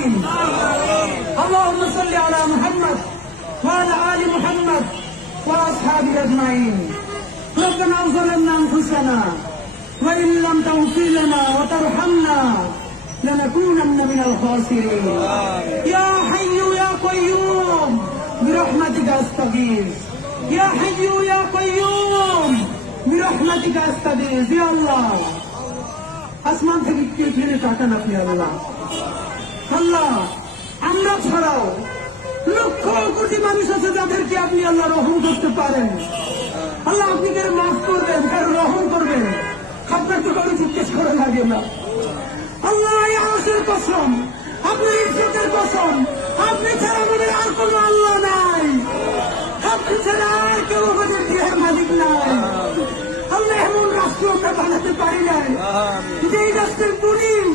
آمين اللهم صل على محمد وعلى آل محمد وأصحابه أجمعين ربنا ظلمنا أنفسنا وإن لم تغفر لنا وترحمنا لنكونن من الخاسرين يا حي يا قيوم برحمتك أستغيث يا حي يا قيوم برحمتك أستغيث يا الله আসমান থেকে কে ফিরে তাকান আপনি আল্লাহ আল্লাহ আমরা ছাড়াও লক্ষ কোটি মানুষ আছে যাদেরকে আপনি আল্লাহ রহম করতে পারেন আল্লাহ আপনি কারো মাফ করবেন কারো রহম করবেন আপনার তো কারো জিজ্ঞেস করা লাগে না আল্লাহ এই আওয়াজের কসম আপনার ইজ্জতের কসম আপনি ছাড়া আমাদের আর কোনো আল্লাহ নাই আপনি ছাড়া আর কেউ আমাদের দেহের মালিক নাই আল্লাহ এমন রাষ্ট্র আমরা বানাতে পারি নাই যেই রাষ্ট্রের পুলিশ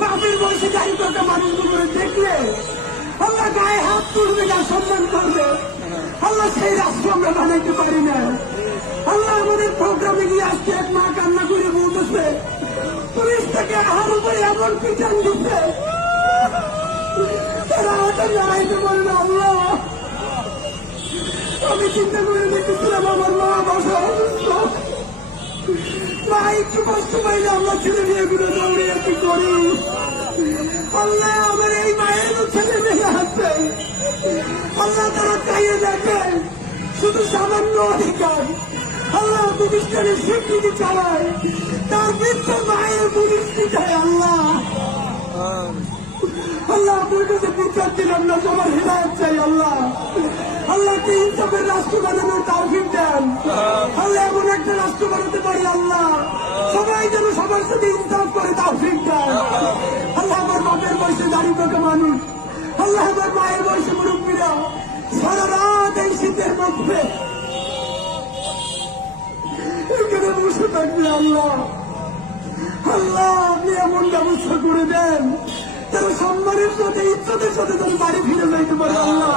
বাপের বয়সে গাড়ি করতে মানুষগুলো দেখলে আল্লাহ গায়ে হাত তুলবে যা সম্মান করবে আল্লাহ সেই রাষ্ট্র আমরা বানাইতে পারি না আল্লাহ আমাদের প্রোগ্রামে গিয়ে আজকে এক মা কান্না করে বলতেছে পুলিশ থেকে আমার উপরে এমন পিটান দিচ্ছে তারা হাতে দাঁড়াইতে পারে না আল্লাহ আমি চিন্তা করে দেখতেছিলাম আমার মা বাসা অসুস্থ মা একটু কষ্ট পাইলে আমরা ছেলে মেয়েগুলো দৌড়িয়ে কি করি আল্লাহ আমার এই মায়েরও ছেলে মেয়ে আছে আল্লাহ তারা চাইয়ে দেখে শুধু সামান্য অধিকার আল্লাহ প্রতিষ্ঠানের স্বীকৃতি চালায় তার বৃদ্ধ মায়ের পুলিশ পিঠায় আল্লাহ আল্লাহ আপনার কাছে বিচার দিলাম না সবার হিদায়ত চাই আল্লাহ আল্লাহকে ইনসাফের রাষ্ট্র বানানোর তৌফিক দেন আল্লাহ এমন একটা রাষ্ট্র বানাতে পারি আল্লাহ সবাই যেন সবার সাথে ইনসাফ করে তৌফিক দেন আল্লাহ আমার বাপের বয়সে দাঁড়িয়ে থাকা মানুষ আল্লাহ আমার মায়ের বয়সে মুরব্বীরা সারা রাত এই শীতের মধ্যে এখানে বসে থাকবে আল্লাহ আল্লাহ আপনি এমন ব্যবস্থা করে দেন তারা সম্মানের সাথে ইজ্জতের সাথে তার বাড়ি ফিরে যাইতে পারে আল্লাহ